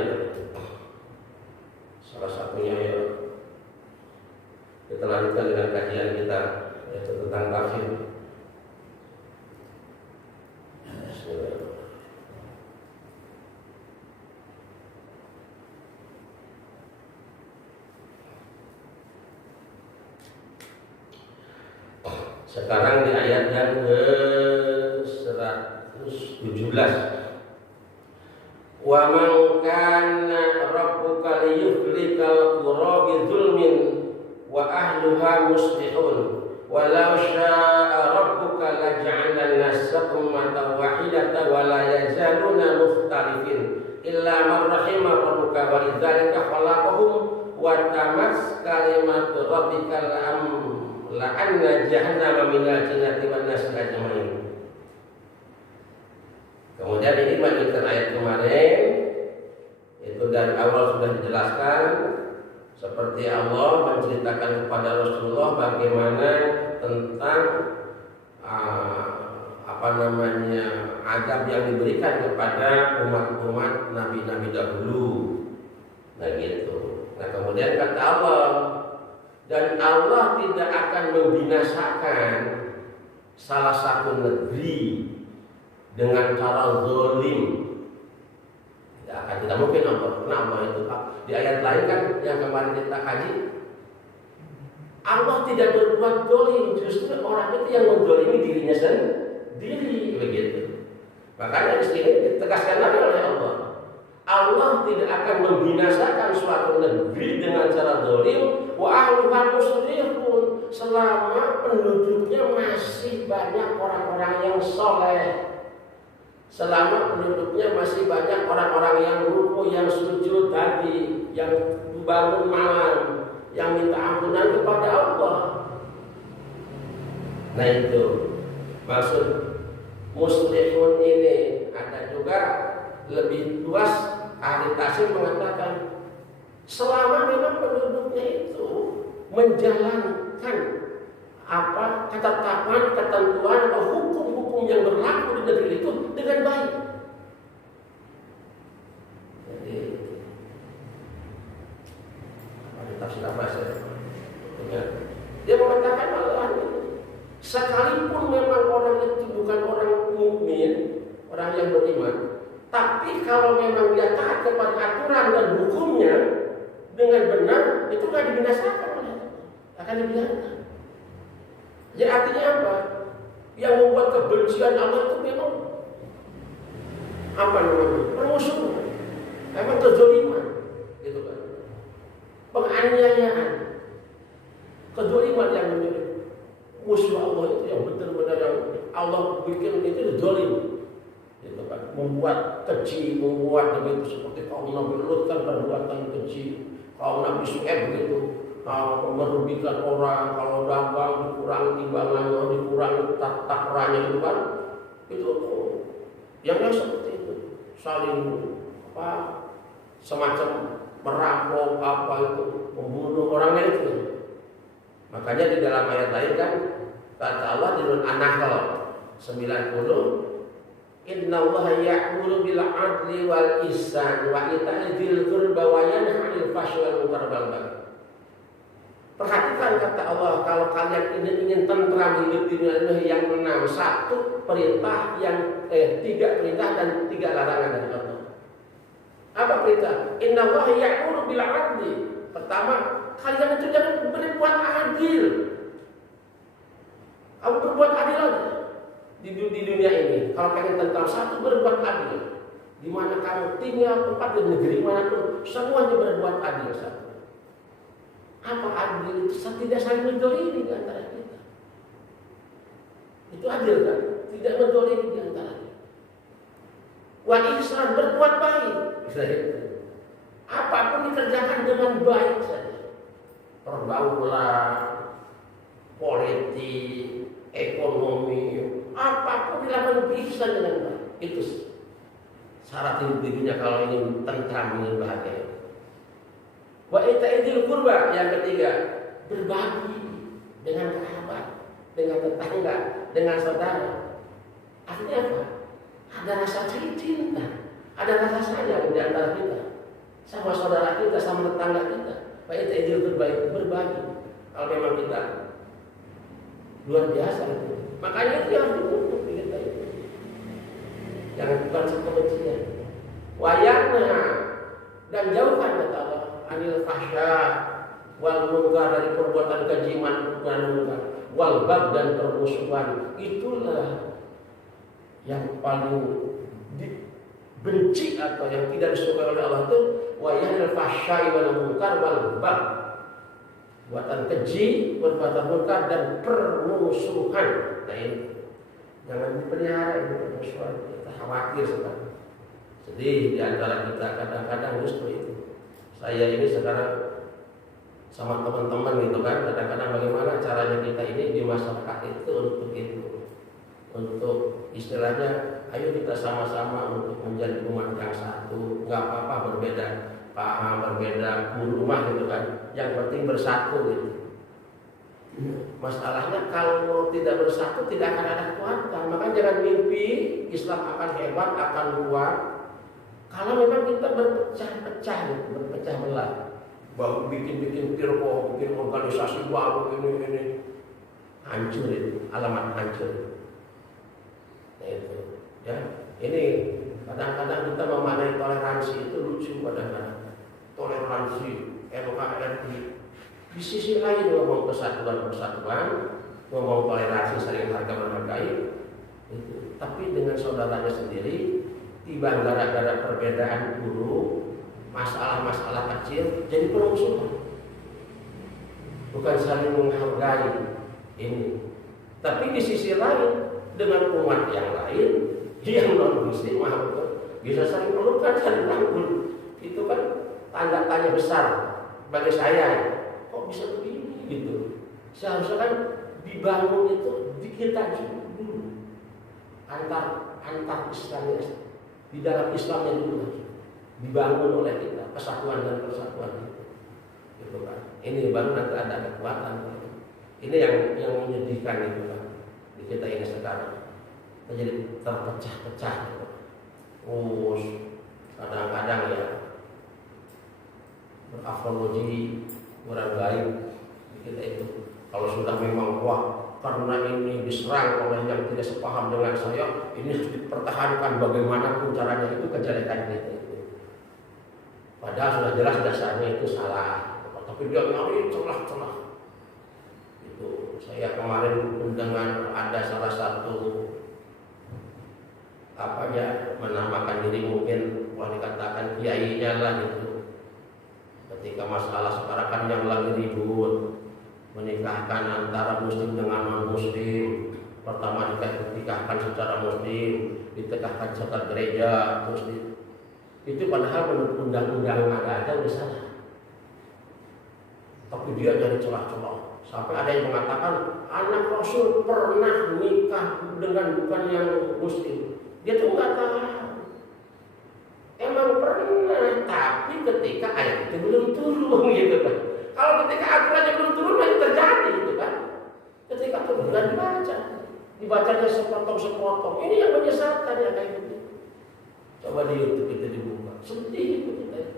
Salah satunya ya kita lanjutkan dengan kajian kita yaitu tentang tafsir. Sekarang di ayat yang ke-117. Wa man kana rabbuka liyuhlikal qura bidzulmin wa ahluha muslihun walau syaa'a rabbuka laja'ala an-nasa ummatan wahidatan wa la yazaluna mukhtalifin illa man rahima rabbuka wa lidzalika khalaqahum wa tamas kalimatu rabbikal la'anna jahannama minal jinnati wan nasi ajmain. Kemudian ini melanjutkan ayat kemarin, itu dari awal sudah dijelaskan seperti Allah menceritakan kepada Rasulullah bagaimana tentang azab yang diberikan kepada umat-umat nabi-nabi dahulu. Nah gitu. Nah kemudian kata Allah, dan Allah tidak akan membinasakan salah satu negeri dengan cara zalim. Ya, kan tidak mungkin Allah. Kenapa itu? Di ayat lain kan yang kemarin kita kaji, Allah tidak berbuat zalim, justru orang itu yang menzalimi dirinya sendiri begitu. Makanya di sini ditegaskan lagi oleh Allah. Allah tidak akan membinasakan suatu negeri dengan cara zalim, wa ahluha muslihun, selama penduduknya masih banyak orang-orang yang soleh, selama penduduknya masih banyak orang-orang yang ruku, yang sujud tadi, yang bangun malam, yang minta ampunan kepada Allah. Nah itu maksud muslihun ini. Ada juga lebih luas, ahli tafsir mengatakan selama memang penduduknya itu menjalankan ketetapan, ketentuan atau hukum-hukum yang berlaku di negeri itu dengan baik. Jadi ahli tafsir apa saja? Dia mengatakan Allah, sekalipun memang orang itu bukan orang mukmin, orang yang beriman, tapi kalau memang dia taat kepada aturan dan hukumnya dengan benar, itu akan dibinasakan oleh Allah, akan dibiarkan. Jadi artinya apa? Yang membuat kebencian Allah itu memang apa namanya? Permusuhan, memang kezaliman, gitu kan? Penganiayaan, kezaliman yang menjadi musuh Allah itu yang benar-benar yang Allah bikin itu zalim. Gitu kan? Membuat keji, membuat begitu seperti kaum Nabi Lut kan perbuatan keji, kaum Nabi Syuaib begitu, merugikan orang, kalau dagang dikurangi timbangannya, dikurangi takarannya itu kan, itu yang seperti itu, saling semacam merampok itu, membunuh orangnya itu. Makanya di dalam ayat lain kan kata Allah di An-Nahl 90, innallaha ya'muru bil 'adli wal ihsan wa ita'i dzil qurba wa yanha 'anil fahsyi wal munkar wal baghi. Perhatikan kata Allah, kalau kalian ingin tentram hidup di dunia yang 6, 1 perintah yang 3 perintah dan 3 larangan dari Allah. Apa perintah? Innallaha ya'muru bil 'adli. Pertama, kalian itu jangan berbuat adil. Kamu berbuat adil aja di dunia ini. Kalau pengen tentang 1, berbuat adil. Di mana kamu tinggal, tempat di negeri manapun, semuanya berbuat adil. Apa adil itu? Tidak saling menzalimi di antara kita. Itu adil kan? Tidak menzalimi di antara kita. Wa ihsan, berbuat baik. Apapun dikerjakan dengan baik saja. Pergaulan, politik, ekonomi, apapun dilakukan ihsan dengan baik. Itu syarat hidupnya kalau ingin tentram, ingin bahagia. Wa ita'idil qurba, yang ketiga, berbagi dengan kerabat, dengan tetangga, dengan saudara. Artinya apa? Ada rasa cinta, ada rasa sayang di antara kita sama saudara kita, sama tetangga kita. Wa ita'idil qurba, berbagi. Kalau memang kita luar biasa itu. Makanya itu yang ditutup kita itu. Jangan bukan kebencian. Wayana, dan jauhkan kata Allah anil fahsya wal munkar, dari perbuatan kejiman dan munkar, wal bag, dan permusuhan. Itulah yang paling dibenci atau yang tidak disukai oleh Allah itu wayanil fahsya wal munkar wal bag, perbuatan keji, perbuatan munkar, dan permusuhan. Nah ini jangan dipelihara ini permusuhan. Kita khawatir sekali. Sedih di antara kita kadang-kadang justru itu. Saya ini sekarang sama teman-teman gitu kan, kadang-kadang bagaimana caranya kita ini di masyarakat itu untuk itu, untuk istilahnya ayo kita sama-sama untuk menjadi umat yang satu. Nggak apa-apa berbeda paham, berbeda rumah gitu kan, yang penting bersatu gitu. Masalahnya kalau tidak bersatu tidak akan ada kekuatan. Maka jangan mimpi Islam akan hebat, akan kuat kalau memang kita berpecah-pecah, berpecah belah, baru bikin firqah, bikin organisasi baru ini hancur itu, alamat hancur. Nah itu Ya, ini kadang-kadang kita memaknai toleransi itu lucu kadang-kadang. Toleransi, NKRI. Di sisi lain ngomong persatuan, ngomong toleransi saling harga menghargai. Itu. Tapi dengan saudaranya sendiri, tiba gara-gara perbedaan guru, masalah-masalah kecil jadi permusuhan. Bukan saling menghargai ini. Tapi di sisi lain dengan umat yang lain yang non muslim bisa saling pelukan, saling rangkul. Itu kan tanda tanya besar bagi saya. Kok bisa begini gitu? Seharusnya kan dibangun itu di kita dulu antar Islam di dalam Islamnya dulu dibangun oleh kita kesatuan dan persatuan itu. Gitu kan. Ini baru nanti ada kekuatan. Ini yang menyedihkan itu kan di kita ini sekarang. Kita jadi terpecah-pecah. Terus kadang-kadang ya berapologi kurang baik di kita itu. Kalau sudah memang wah karena ini diserang oleh yang tidak sepaham dengan saya, ini harus dipertahankan bagaimanapun caranya, itu kejelekan kita itu. Padahal sudah jelas dasarnya itu salah. Tapi dia nyari celah-celah. Itu saya kemarin mendengar ada salah satu menamakan diri mungkin boleh dikatakan kiainya lah gitu. Ketika masalah sekarang kan yang lagi ribut menikahkan antara muslim dengan non muslim. Pertama dinikahkan secara muslim, dinikahkan secara gereja, terus itu padahal menurut undang-undang ada udah salah. Tapi dia jadi celah-celah. Sampai ada yang mengatakan anak Rasul pernah nikah dengan bukan yang muslim. Dia tuh nggak tahu. Emang pernah, tapi ketika ayat itu belum turun gitu kan. Kalau ketika aturannya belum turun masih terjadi gitu kan. Ketika turun dan dibacanya sepotong-sepotong. Ini yang menyesatkan ya kayak gitu. Coba di YouTube itu dibuka. Sedih itu kita.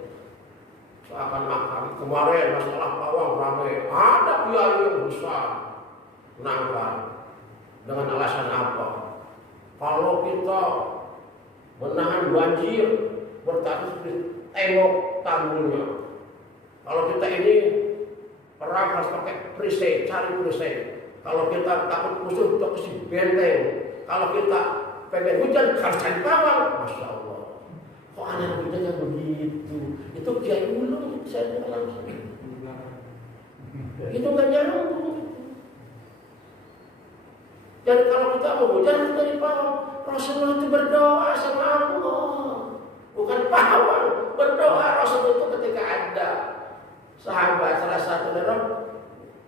Seakan-akan kemarin masalah pawang ramai, ada biaya yang besar menangkap dengan alasan apa? Kalau kita menahan banjir berarti tembok tanggulnya. Kalau kita ini perang harus pakai perisai, cari perisai. Kalau kita takut musuh kita kasih benteng. Kalau kita pengen hujan harus cari pawang. Masya Allah. Kok anak bedanya begitu? Itu kiai ulung saya bilang langsung. Itu nggak nyambung. Dan kalau kita mau hujan kita di pawang. Rasulullah itu berdoa sama Allah, bukan pawang. Berdoa Rasul itu ketika ada sahabat salah satu orang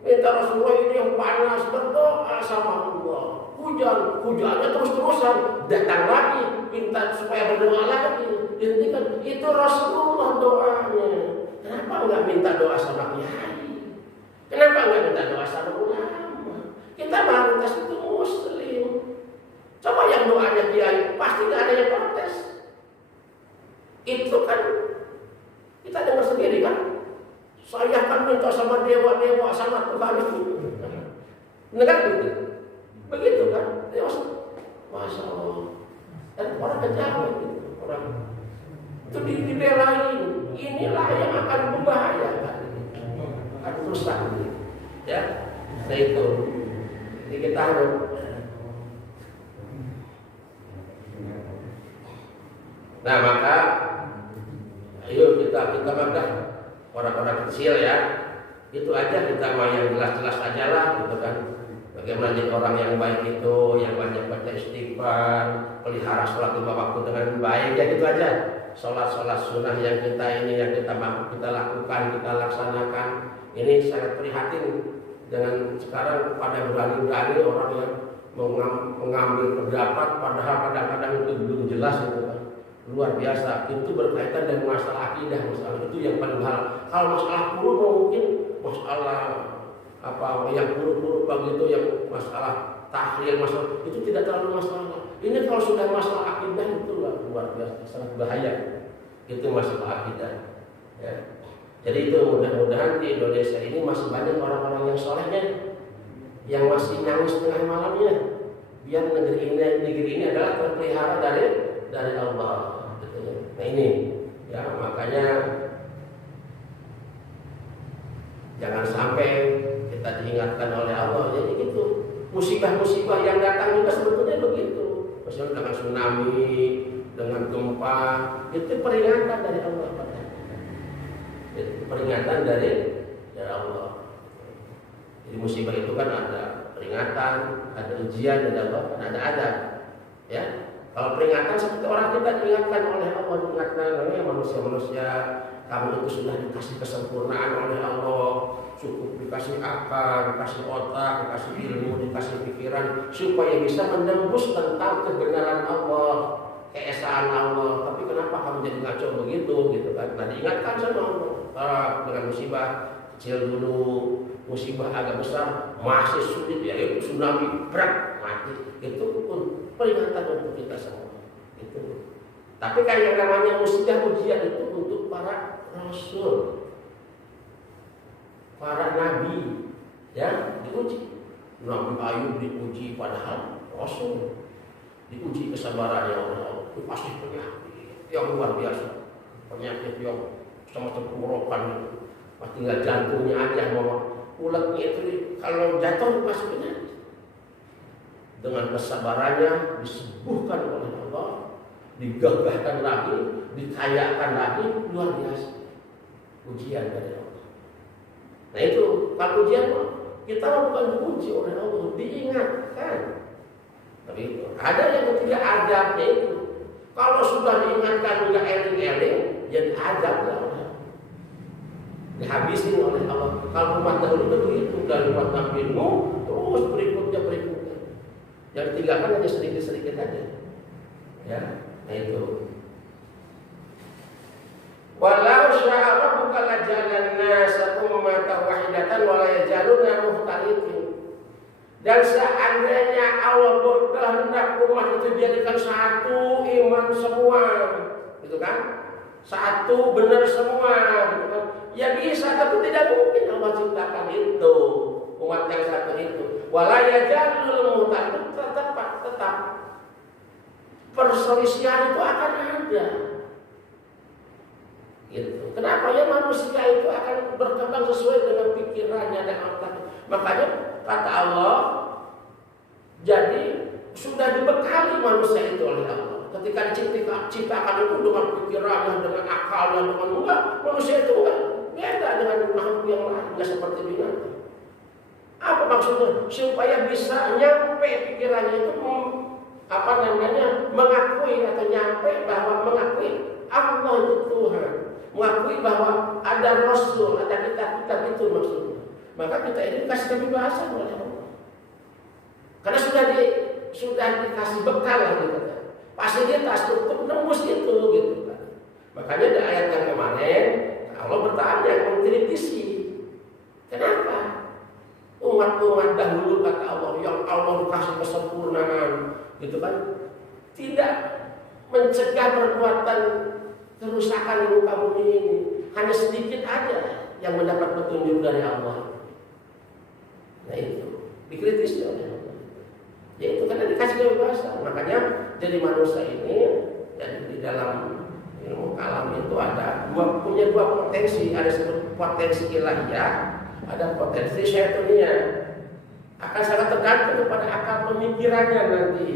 minta Rasulullah ini yang panas, berdoa sama Allah. Hujannya terus-terusan, datang lagi minta supaya berdoa lagi. Intikan itu Rasulullah doanya. Kenapa enggak minta doa sama kiai? Kenapa enggak minta doa sama ulama? Kita mayoritas itu muslim. Coba yang doanya kiai pasti enggak ada yang protes. Itu kan kita dengar sendiri kan. Saya akan minta sama dewa-dewa, sama Tuhan itu. Benar gitu? Begitu kan? Masya Allah. Dan orang kejauh gitu. Orang itu dibelain. Inilah yang akan membahayakan. Akan rusak. Ya, nah itu. Jadi kita harus. Nah maka, ayo kita madah orang-orang kecil ya. Itu aja kita mau yang jelas-jelas aja lah, gitu kan. Bagaimana jadi orang yang baik itu, yang banyak baca istighfar, pelihara sholat 5 waktu dengan baik, ya gitu aja. Sholat sunnah yang kita mampu kita lakukan, kita laksanakan. Ini sangat prihatin dengan sekarang pada berani-berani orang yang mengambil pendapat, padahal kadang-kadang itu belum jelas gitu kan. Luar biasa. Itu berkaitan dengan masalah akidah, masalah itu yang paling hal. Kalau masalah puruk mungkin masalah yang buruk-buruk begitu, yang masalah tahlil, masalah itu tidak terlalu masalah. Ini kalau sudah masalah akidah itu luar biasa, sangat bahaya. Itu masalah akidah. Ya. Jadi itu mudah-mudahan di Indonesia ini masih banyak orang-orang yang solehnya, yang masih nangis tengah malamnya, biar negeri ini adalah terpelihara dari Allah. Nah ini ya, makanya jangan sampai kita diingatkan oleh Allah. Jadi gitu, musibah-musibah yang datang juga sebetulnya begitu. Misalnya dengan tsunami, dengan gempa, itu peringatan dari Allah. Itu peringatan dari Allah. Jadi musibah itu kan ada peringatan, ada ujian, ada apa, kan ada adab. Ya, kalau peringatan seperti orang kita diingatkan oleh Allah, diingatkan oleh manusia-manusia, kamu itu sudah dikasih kesempurnaan oleh Allah, cukup dikasih akal, dikasih otak, dikasih ilmu, dikasih pikiran, supaya bisa menembus tentang kebenaran Allah, keesaan Allah. Tapi kenapa kamu jadi ngaco begitu, gitu kan? Nah, diingatkan sama Allah dengan musibah kecil dulu, musibah agak besar masih sulit, ya itu tsunami berat mati, itu pun peringatan untuk kita semua. Itu. Tapi kayak yang namanya musibah ujian itu untuk para rasul, para nabi, ya diuji. Nabi Ayub diuji padahal rasul, diuji kesabarannya oleh Allah. Itu pasti penyakit yang luar biasa, penyakit yang sama tenggorokan, tinggal jantungnya aja mau uletnya itu kalau jatuh pasti penyakit. Dengan kesabarannya disembuhkan oleh Allah, digagahkan lagi, dikayakan lagi, luar biasa. Ujian dari Allah. Nah itu, kalau ujian kita bukan diuji oleh Allah, diingatkan. Tapi itu ada yang tidak adabnya itu. Kalau sudah diingatkan juga eling-eling, jadi adab lah. Dihabisin oleh Allah. Kalau umat dahulu begitu, dari umat Nabi Nuh terus berikutnya. Yang ditinggalkan hanya sedikit-sedikit aja. Ya, nah itu. Walau syaa rabbuka lajalan nasa ummatan wahidatan wa la yajaluna mukhtalifin. Dan seandainya Allah berkehendak umat itu dijadikan satu, iman semua, gitu kan? Satu, benar semua, gitu kan? Ya bisa, tapi tidak mungkin Allah ciptakan itu umat yang satu itu. Wala yajalul mukhtalifin, tetap perselisihan itu akan ada. Gitu. Kenapa ya manusia itu akan berkembang sesuai dengan pikirannya dan otaknya. Makanya kata Allah, jadi sudah dibekali manusia itu oleh Allah. Ketika diciptakan itu dengan pikirannya, dengan akalnya, dengan enggak, manusia itu enggak beda dengan makhluk yang lain, enggak seperti binatang. Apa maksudnya? Supaya bisa nyampe pikirannya itu mengakui atau nyampe bahwa mengakui Allah itu Tuhan. Mengakui bahwa ada Rasul, ada kitab-kitab itu maksudnya. Maka kita ini dikasih kebebasan oleh Allah. Karena sudah dikasih bekal lah gitu kan. Fasilitas untuk menembus itu gitu kan. Makanya di ayat yang kemarin Allah bertanya, mengkritisi. Kenapa? Umat-umat dahulu kata Allah, yang Allah kasih kesempurnaan gitu kan, tidak mencegah perbuatan kerusakan di muka bumi ini. Hanya sedikit aja yang mendapat petunjuk dari Allah. Nah itu dikritisi oleh Allah. Ya itu karena dikasih kebebasan. Makanya jadi manusia ini dan di dalam ilmu kalam itu punya dua potensi. Ada potensi ilahiyah, ada potensi syaitaniyah. Akan sangat tergantung kepada akal pemikirannya nanti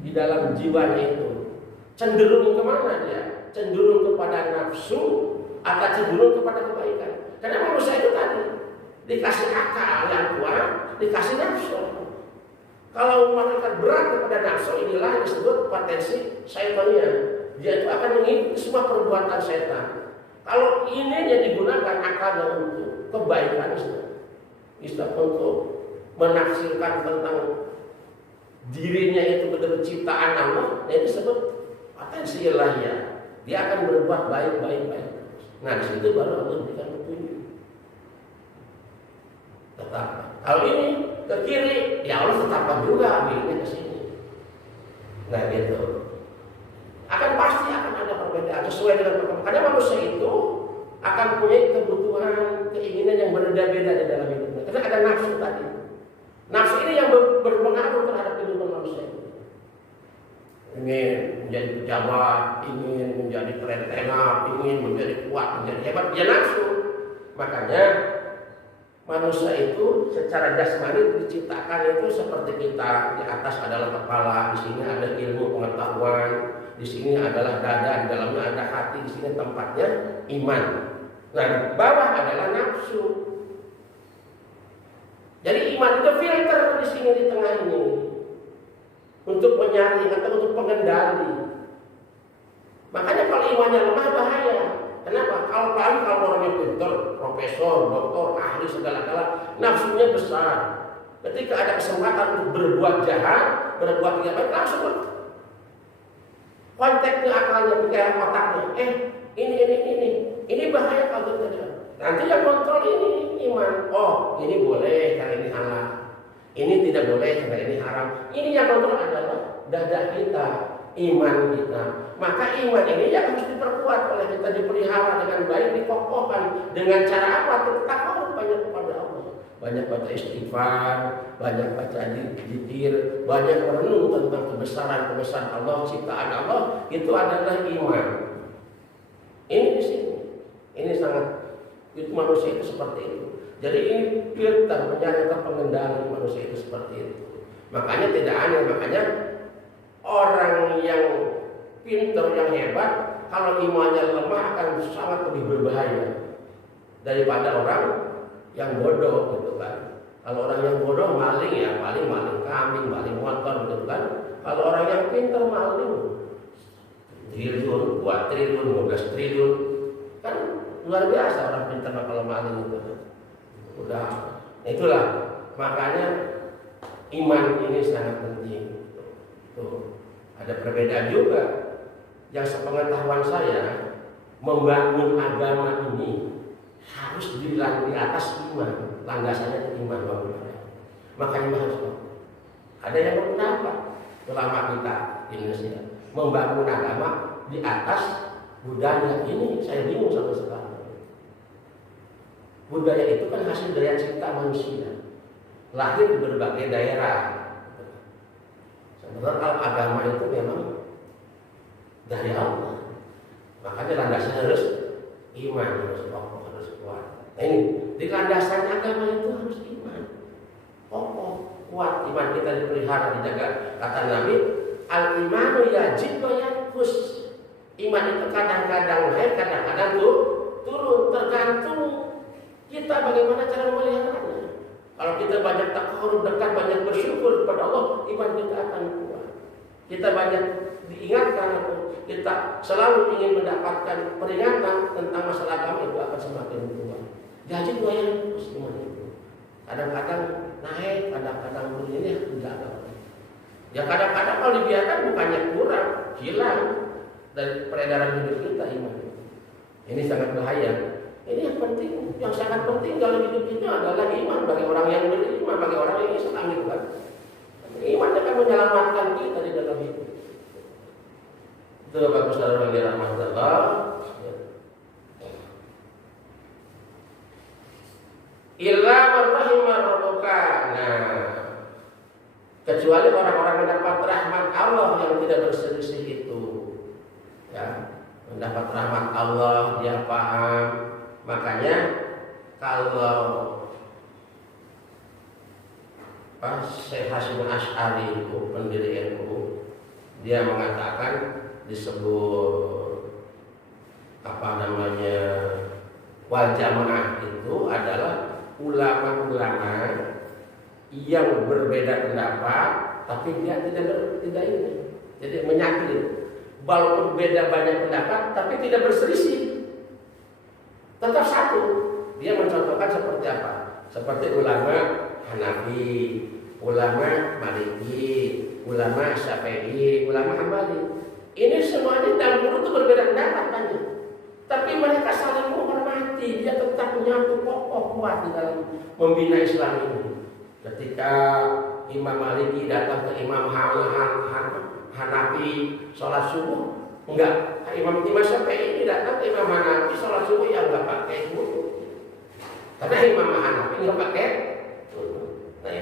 di dalam jiwanya itu. Cenderung kemana dia? Cenderung kepada nafsu atau cenderung kepada kebaikan. Karena manusia itu tadi dikasih akal yang kuat, dikasih nafsu. Kalau malaikat berat kepada nafsu, inilah yang disebut potensi syaitannya. Dia itu akan mengikuti semua perbuatan setan. Kalau ini yang digunakan akalnya untuk kebaikan, bisa untuk menafsirkan tentang dirinya itu betul ciptaan Allah, itu disebut potensi ilahiyah. Dia akan berbuat baik. Nah, di situ baru Allah berikan petunjuk. Tetap. Kalau ini ke kiri, ya Allah tetapkan juga ambilnya ke sini. Nah, gitu. Akan pasti akan ada perbedaan sesuai dengan perkembangan. Karena manusia itu akan punya kebutuhan, keinginan yang berbeda-beda di dalam hidupnya. Karena ada nafsu tadi. Nafsu ini yang berpengaruh terhadap kehidupan manusia itu. ingin menjadi pejabat, ingin menjadi keren tenar, ingin menjadi kuat, menjadi hebat, dia nafsu. Makanya manusia itu secara jasmani diciptakan itu seperti kita. Di atas adalah kepala, di sini ada ilmu pengetahuan, di sini adalah dada, di dalamnya ada hati, di sini tempatnya iman. Nah, di bawah adalah nafsu. Jadi iman itu filter di sini di tengah ini untuk menyaring atau untuk pengendali. Makanya kalau imannya lemah bahaya. Kenapa? Kalau orangnya pintar, profesor, doktor, ahli segala-gala, nafsunya besar. Ketika ada kesempatan untuk berbuat jahat, berbuat tidak baik, langsung konteksnya akalnya, pikiran otaknya. Ini bahaya kalau terjadi. Nanti yang kontrol ini iman. Oh, ini boleh karena ini halal. Ini tidak boleh karena ini haram. Ini yang kontrol adalah dada kita, iman kita. Maka iman ini yang harus diperkuat oleh kita, dipelihara dengan baik, dikokohkan. Dengan cara apa? Tetap harus banyak kepada Allah. Banyak baca istighfar, banyak baca zikir, banyak merenung tentang kebesaran Allah, ciptaan Allah. Itu adalah iman. Ini di sini. Ini sangat, itu manusia itu seperti itu. Jadi ini filter menjaga pengendali manusia itu seperti itu. Makanya tidak aneh, makanya orang yang pintar, yang hebat, kalau imannya lemah akan sangat lebih berbahaya daripada orang yang bodoh, gitu kan. Kalau orang yang bodoh maling ya, maling kambing, maling motor, gitu kan. Kalau orang yang pintar maling triliun, 2 triliun, 15 triliun, kan luar biasa orang pintar kalau maling itu. Udah, itulah makanya iman ini sangat penting. Tuh, ada perbedaan juga. Yang sepengetahuan saya, membangun agama ini harus di atas iman, landasannya iman bangunannya. Makanya harus ada yang berpendapat ulama kita di Indonesia membangun agama di atas budaya. Ini saya bingung sampai sekarang. Budaya itu kan hasil dari cipta manusia, lahir di berbagai daerah. Sebenarnya agama itu memang dari Allah. Makanya landasannya harus iman, harus kokoh, harus kuat. Nah ini di landasan agama itu harus iman, kokoh, kuat. Iman kita dipelihara, dijaga. Kata Nabi, al-imanu yajib wa yanqus. Iman itu kadang-kadang naik, kadang-kadang turun, tergantung kita bagaimana cara memeliharanya. Kalau kita banyak takarrub, dekat, banyak bersyukur kepada Allah, iman kita akan kuat. Kita banyak diingatkan, kita selalu ingin mendapatkan peringatan tentang masalah agama, itu akan semakin kuat. Jadi yang iman itu kadang-kadang naik, kadang-kadang turun, ini harus dijaga. Ya kadang-kadang kalau dibiarkan bukannya kurang, hilang dari peredaran hidup kita iman. Ini sangat bahaya. Ini yang penting, yang sangat penting dalam hidup itu adalah iman bagi orang yang beriman, bagi orang yang Islam itu kan. Iman akan menyelamatkan kita di dalam hidup. Itu bagus saudara yang dirahmati Allah. Illa man rahimah rabbuka. Nah, kecuali orang-orang mendapat rahmat Allah yang tidak berselisih itu. Ya, mendapat rahmat Allah, dia paham. Makanya kalau Syekh Hasyim Asy'ari itu pendiri NU, dia mengatakan disebut wal jamaah itu adalah ulama-ulama yang berbeda pendapat, tapi dia tidak ini, jadi menyakiti. Walaupun beda banyak pendapat, tapi tidak berselisih. Tetap satu. Dia mencontohkan seperti apa? Seperti ulama Hanafi, ulama Maliki, ulama Syafi'i, ulama Hambali. Ini semuanya dalam guru itu berbeda pendapat banyak. Tapi mereka saling menghormati. Dia tetap menyatu kokoh kuat di dalam membina Islam ini. Ketika Imam Maliki datang ke Imam Hanafi sholat subuh, enggak. Imam Syafi'i ini datang ke Imam Hanafi sholat subuh yang enggak pakai wudu. Karena Imam Hanafi enggak pakai wudu. Nah,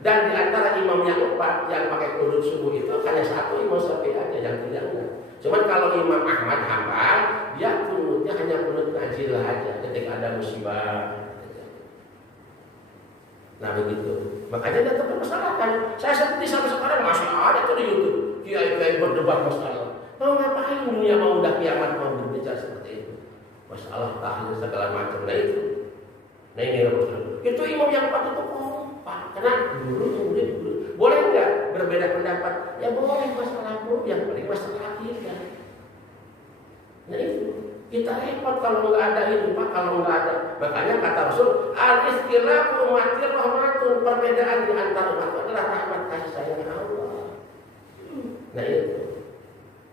dan di antara imam yang empat yang pakai wudu subuh itu hanya satu, Imam Syafi'i. yang tidak enggak. Cuman kalau Imam Ahmad Hambal, dia kunutnya hanya kunut tajil aja ketika ada musibah. Nah begitu. Makanya dia terpermasalahkan. Saya seperti sampai sekarang masih ada tuh di YouTube. Kiai-kiai berdebat masalah. Mau ngapain dunia mau udah kiamat mau berbicara seperti itu? Masalah tahlil segala macam. Nah itu. Nah ini itu imam yang patut itu kompak. Karena dulu boleh nggak berbeda pendapat? Ya boleh masalah pun yang paling masalah kita. Nah itu. Kita repot kalau nggak ada ini Pak, kalau nggak ada. Makanya kata Rasul, al-istilafu ummati rahmatun, perbedaan di antara umat adalah rahmat kasih sayang Allah. Nah itu.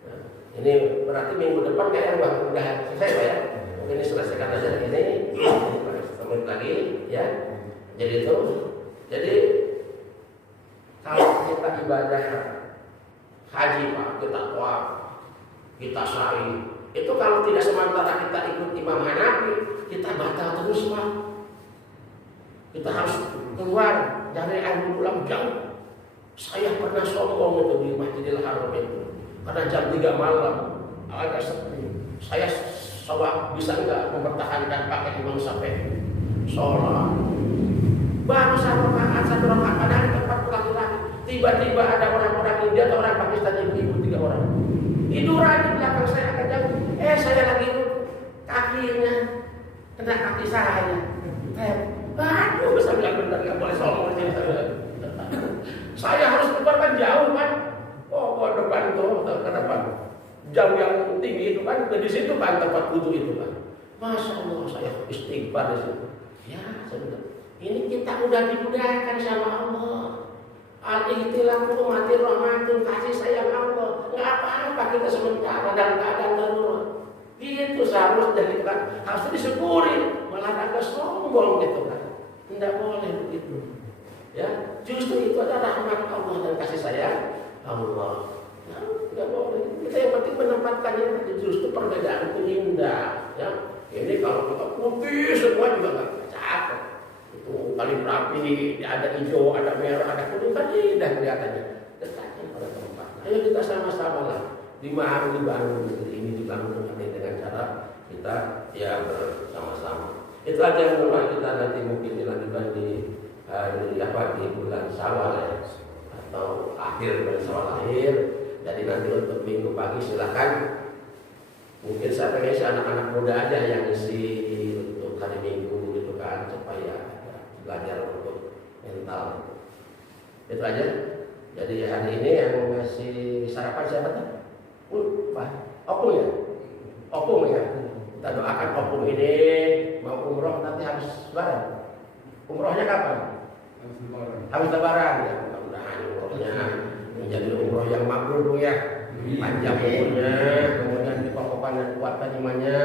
Nah, ini berarti minggu depan kayak udah selesai Pak ya. Mungkin ini selesaikan aja ini. Sampai lagi ya. Jadi itu. Jadi kalau kita ibadah haji Pak, kita tawaf, kita sa'i. Itu kalau tidak sementara kita ikut Imam Hanafi, kita batal terus Pak. Kita harus keluar dari Ahlul Ulam jauh. Saya pernah sombong itu di Masjidil Haram itu. Karena jam 3 malam agak sepi. Saya coba bisa enggak mempertahankan pakai imam sampai sholat. Baru satu rakaat padahal tempat laki-laki. Tiba-tiba ada orang-orang India atau orang Pakistan ibu-ibu 3 orang. Tiduran di belakang saya agak jauh. Saya lagi kakinya kena kaki saya. Aduh, saya bilang benar nggak boleh sombong. Saya harus keluarkan jauh kan. Oh, ke depan tuh, ke depan. Jam yang tinggi itu kan, di situ kan tempat wudhu itu kan. Masya Allah, saya istighfar di situ. Ya, saya bilang, ini kita udah dibudayakan sama Allah. Al-ihtilafu ummati rahmatun, kasih sayang Allah. Nggak apa-apa kita sementara dan keadaan darurat. Itu seharusnya gitu kan. Harus disyukuri, malah agak sombong gitu kan. Tidak boleh begitu. Ya, justru itu adalah rahmat Allah dan kasih sayang Allah. Nah, tidak boleh. Kita yang penting menempatkannya justru perbedaan itu indah. Ya, ini kalau kita putih semua juga nggak cakep. Itu paling rapi, ada hijau, ada merah, ada kuning kan indah kelihatannya. Dekatnya pada tempat. Ayo kita sama-sama lah dibangun ini dibangun dengan cara kita ya bersama-sama. Itu aja yang mulai kita nanti mungkin dilanjutkan di bulan Syawal ya, atau akhir bulan Syawal akhir. Jadi nanti untuk minggu pagi silakan. Mungkin saya pengen si anak-anak muda aja yang isi untuk hari Minggu gitu kan supaya belajar untuk mental. Itu aja. Jadi hari ini yang ngasih sarapan siapa tuh? Pak, Opung ya? Opung ya? Kita doakan Opung ini mau umroh nanti habis lebaran. Umrohnya kapan? Habis lebaran ya. Mudah-mudahan umrohnya menjadi umroh yang mabrur ya. Panjang umurnya, kemudian dipokokkan dan kuatkan imannya,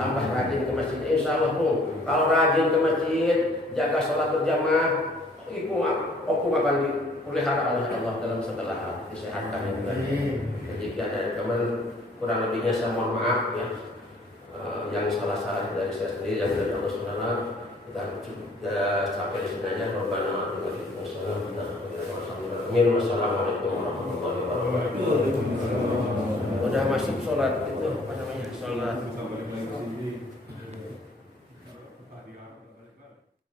tambah rajin ke masjid. Insya Allah Pung, kalau rajin ke masjid, jaga sholat berjamaah, Opung akan dipelihara oleh Allah dalam segala hal, disehatkan yang baik. Jika dari teman kurang lebihnya saya mohon maaf ya, yang salah dari saya sendiri dan dari Allah Subhanahu. Kita sudah sampai di sini aja. Rabbana Wassalamualaikum warahmatullahi wabarakatuh. Udah masuk sholat itu apa namanya sholat